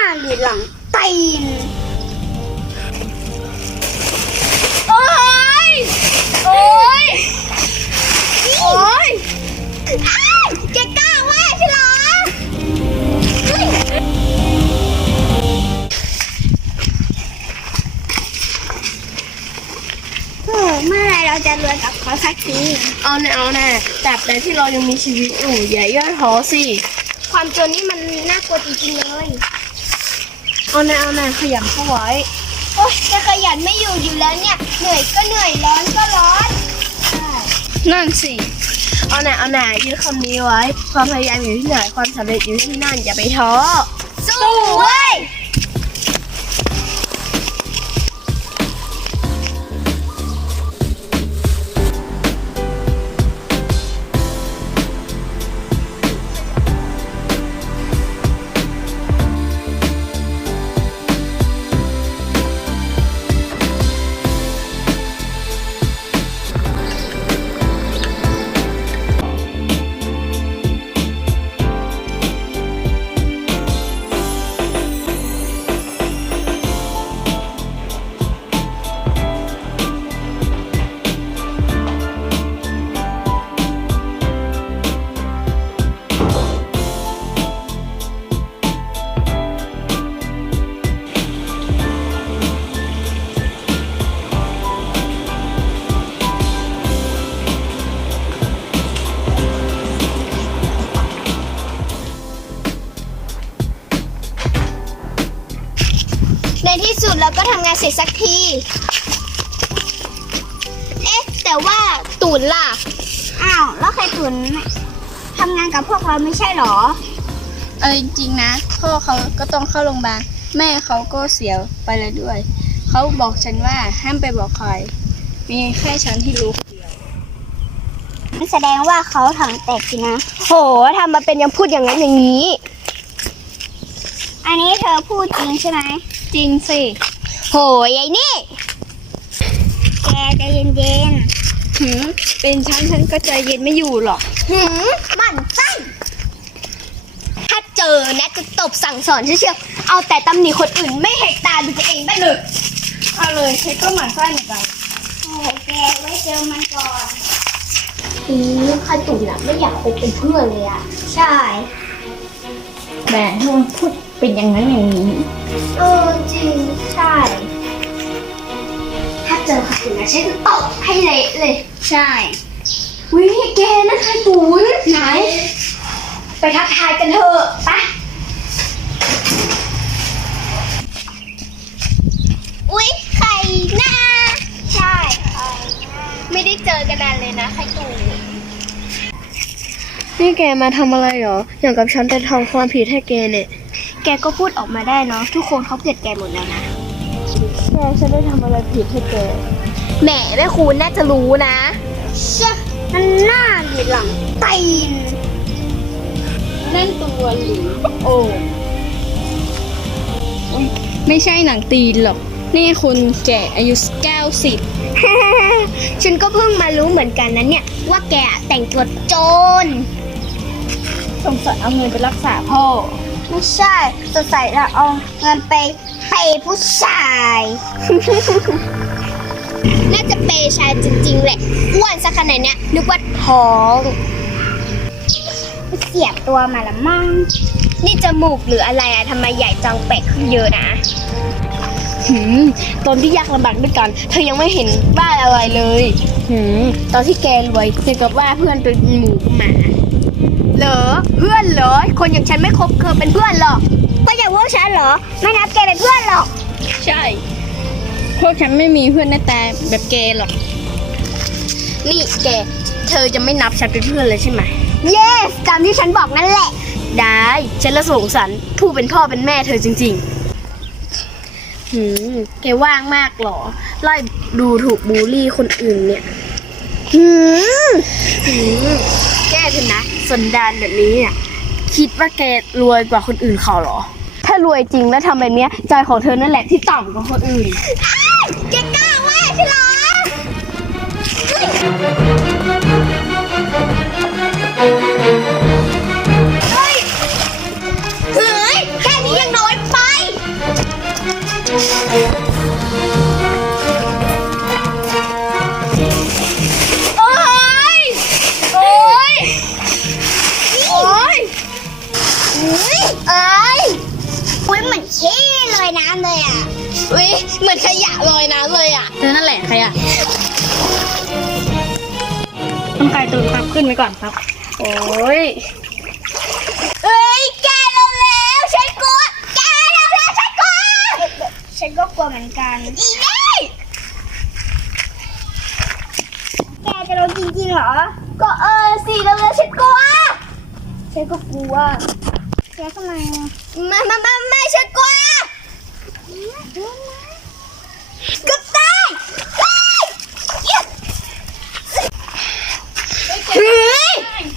หรือหลังตีนโอ้ยโอ้ยโอ้ยแกกล้าว่าใช่เหรอเมื่อไรเราจะรวยกับเขาสักทีเอาแน่แต่ใดที่เรายังมีชีวิตอยู่อย่าย่อท้อสิความจนนี่มันน่ากลัวจริงๆเลยเอาแน่ขยันเข้าไว้โอ๊ยจะขยันไม่อยู่แล้วเนี่ยเหนื่อยก็เหนื่อยร้อนก็ร้อนนั่นสิเอาแน่ยึดคำนี้ไว้ความพยายามอยู่ที่ไหนความสำเร็จอยู่ที่นั่นอย่าไปท้อสู้เว้ยในที่สุดเราก็ทำงานเสร็จสักทีแต่ว่าตุ่นล่ะอ้าวแล้วใครตุ่นทำงานกับพวกเราไม่ใช่หรอจริงๆนะพ่อเขาก็ต้องเข้าโรงพยาบาลแม่เขาก็เสียไปแล้วด้วยเขาบอกฉันว่าห้ามไปบอกใครมีแค่ฉันที่รู้คนเดียวแสดงว่าเขาถังแตกสินะโหทำมาเป็นยังพูดอย่างนั้นอย่างนี้อันนี้เธอพูดจริงใช่ไหมจริงสิโหยไอ้นี่แกใจเย็นเป็นฉันก็ใจเย็นไม่อยู่หรอกมันไส้ถ้าเจอนะจะตบสั่งสอนเชียวเอาแต่ตำหนิคนอื่นไม่เห็นตาดูตัวเองบ้างเลยเอาเลยฉันก็หมั่นไส้เหมือนกันโอ้แกไว้เจอมันก่อนข้าตุ่นไม่อยากคบเป็นเพื่อนเลยอะใช่แหมถ้ามันพูดเป็นอย่างนั้นอย่างนี้จริงใช่ถ้าเจอข้าตุ่นนะฉันจะตบให้เละเลยใช่วิแกนะข้าตุ่นไหนไปทักทายกันเถอะไปอุ๊ยใครหน้าใช่ไม่ได้เจอกันนานเลยนะไข่ตูนี่แกมาทำอะไรหรออย่างกับฉันจะทำความผิดให้แกเนี่ยแกก็พูดออกมาได้เนาะทุกคนเขาเกลียดแกหมดแล้วนะฉันได้ทำอะไรผิดให้แกแหมแม่คุณน่าจะรู้นะเชื่อมันหน้าหรือหลังตีนนั่นตัวหรือโอ้ไม่ใช่หนังตีนหรอกนี่คนแก่อายุ90 ฉันก็เพิ่งมารู้เหมือนกันนะเนี่ยว่าแกแต่งตัวโจรสงสัยเอาเงินไปรักษาพ่อไม่ใช่สงสัยเราเอาเงินไปเปย์ผู้ชายน่าจะเปย์ชายจริงๆแหละอ้วนสักขนาดเนี้ยนึกว่าท้องเสียบตัวมาละมั่งนี่จมูกหรืออะไรอะทำไมใหญ่จังแปลกขึ้นเยอะนะตอนที่ยากลำบากด้วยกันเธอยังไม่เห็นบ้าอะไรเลยตอนที่แกรวยถึงกับว่าเพื่อนเป็นหมูกับหมาเหรอเพื่อนเหรอคนอย่างฉันไม่คบเคยเป็นเพื่อนหรอกก็อย่างพวกฉันเหรอไม่นับแกเป็นเพื่อนหรอกใช่พวกฉันไม่มีเพื่อนหน้าตาแบบแกหรอกนี่แกเธอจะไม่นับฉันเป็นเพื่อนเลยใช่ไหม yes ตามที่ฉันบอกนั่นแหละได้ฉันละสงสารผู้เป็นพ่อเป็นแม่เธอจริงๆแกว่างมากหรอไล่ดูถูกบูลลี่คนอื่นเนี่ยแกเถอะนะสันดานแบบนี้เนี่ยคิดว่าแกรวยกว่าคนอื่นเขาหรอถ้ารวยจริงแล้วทำแบบนี้ใจของเธอนั่นแหละที่ต่ำกว่าคนอื่นแกกล้าว่าใช่หรอเฮ้ยแค่นี้ยังน้อยไปโอ๊ย โอ๊ย โอ๊ยเอ้ยอุ้ยเหมือนขี้ลอยน้ำเลยอ่ะอุ้ยเหมือนขยะลอยน้ำเลยอ่ะนั่นแหละขยะต้องไก่ตูนครับขึ้นไปก่อนครับ โอ้ยเอ้ยแกเร็วๆฉันกลัวแกเร็วๆฉันกลัวฉันก็กลัวเหมือนกันอีนี่แกจะลงจริงๆเหรอ ก็สิเร็วๆฉันกลัวฉันก็กลัวแกทำไมไม่ฉันกลัวก็ได้เฮ้ย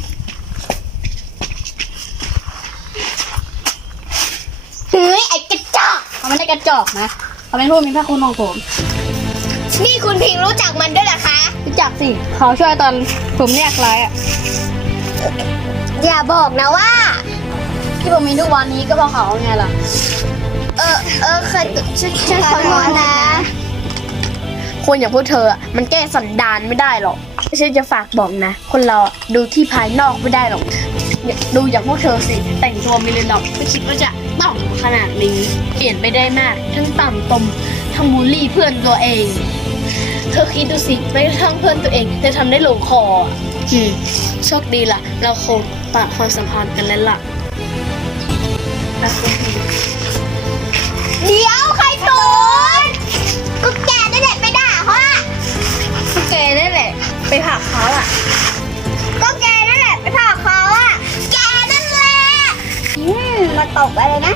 เฮ้ยไอ้กระจอกเขาไม่ได้กระจอกนะเขาเป็นผู้มีพระคุณของผมนี่คุณพิงรู้จักมันด้วยเหรอคะรู้จักสิเขาช่วยตอนผมแยกร้ายอ่ะอย่าบอกนะว่าที่ผมมีทุกวันนี้ก็เพราะเขาไงล่ะเคยฉันขอโทษนะคนอย่างพวกเธออะมันแก้สันดานไม่ได้หรอกฉันจะฝากบอกนะ คนเราอะดูที่ภายนอกไม่ได้หรอกดูอย่างพวกเธอสิแต่งตัวไม่เลยหรอกไม่คิดว่าจะต่ำขนาดนี้เปลี่ยนไปได้มากทั้งต่ำตมทั้งบูลลี่เพื่อนตัวเอง เธอคิดดูสิไม่กระทั่งเพื่อนตัวเองจะทำได้ลงคออะโชคดีล่ะ เราคงตัดความสัมพันธ์กันแล้วล่ะนะคุณพี่เดี๋ยวใครตูนก็แกนั่นแหละไปด่าเขาอะพวกแกนั่นแหละไปผลักเขาอ่ะก็แกนั่นแหละไปผลักเขาอะแกนั่นแหละมาตบอะไรนะ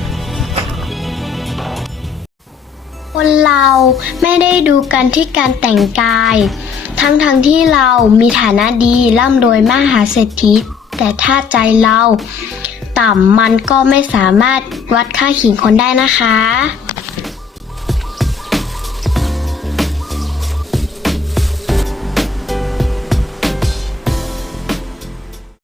คนเราไม่ได้ดูกันที่การแต่งกาย ทั้งที่เรามีฐานะดีร่ำรวยมหาเศรษฐีแต่ถ้าใจเราต่ำมันก็ไม่สามารถวัดค่าขิงคนได้นะคะ